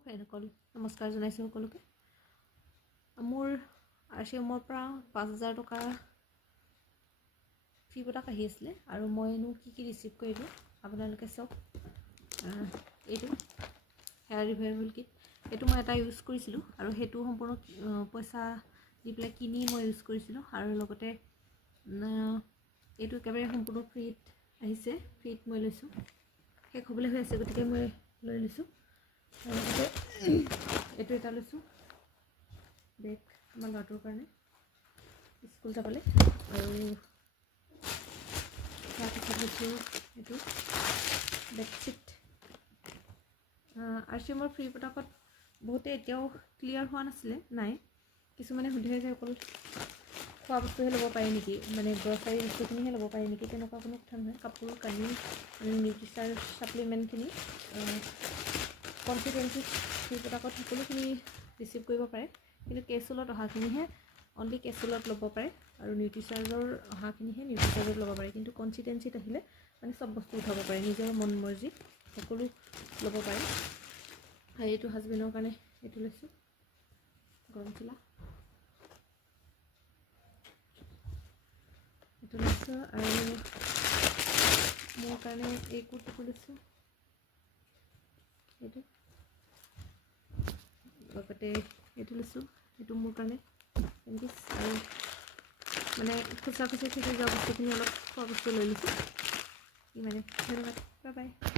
ফ্ৰেণ্ডসকল নমস্কাৰ জনাইছোঁ সকলোকে। মোৰ RCMৰ পৰা 5,000 টকা ফ্ৰী প্ৰডাক্ট আহি আছিলে আৰু মইনো কি ৰিচিভ কৰিলোঁ আপোনালোকে চাওক। এইটো হেয়াৰ ৰিভাইভেল কিট, এইটো মই এটা ইউজ কৰিছিলোঁ আৰু সেইটো সম্পূৰ্ণ পইচা দি পেলাই কিনি মই ইউজ কৰিছিলোঁ আৰু লগতে এইটো একেবাৰে সম্পূৰ্ণ ফ্ৰীত আহিছে, ফ্ৰীত মই লৈছোঁ, শেষ হ'বলৈ হৈ আছে গতিকে মই লৈ লৈছোঁ। আৰু লগতে এইটো এটা লৈছোঁ বেগ আমাৰ ল'ৰাটোৰ কাৰণে স্কুল যাবলৈ, আৰু তাৰপিছত লৈছোঁ এইটো বেডশ্বীট। RCMৰ ফ্ৰী প্ৰডাক্টত বহুতে এতিয়াও ক্লিয়াৰ হোৱা নাছিলে, নাই কিছুমানে সুধে যে অকল খোৱা বস্তুহে ল'ব পাৰি নেকি, মানে গ্ৰচাৰী বস্তুখিনিহে ল'ব পাৰি নেকি, তেনেকুৱা কোনো কথা নহয়। কাপোৰ কানি নিউট্ৰিচাৰ ছাপ্লিমেণ্টখিনি কনফিডেঞ্চি ফ্ৰী প্ৰডাক্টত সকলোখিনি ৰিচিভ কৰিব পাৰে, কিন্তু কেপচুলত অহাখিনিহে অনলি কেপচুলত ল'ব পাৰে আৰু নিউট্ৰিচাৰ্জৰ অহাখিনিহে নিউট্ৰিচাৰ্জত ল'ব পাৰে। কিন্তু কনচিষ্টেঞ্চিত আহিলে মানে চব বস্তু উঠাব পাৰে, নিজৰ মন মৰ্জি সকলো ল'ব পাৰে। আৰু এইটো হাজবেণ্ডৰ কাৰণে এইটো লৈছোঁ গৰম চোলা, এইটো লৈছোঁ, আৰু মোৰ কাৰণে এই কুৰ্তিটো লৈছোঁ, এইটো লগতে এইটো লৈছোঁ, এইটো মোৰ কাৰণে আৰু মানে খুচুৰা খুচুৰি থাকি যোৱা বস্তুখিনি অলপ খোৱা বস্তু লৈ লৈছোঁ। ইমানে, ধন্যবাদ, বাই বাই।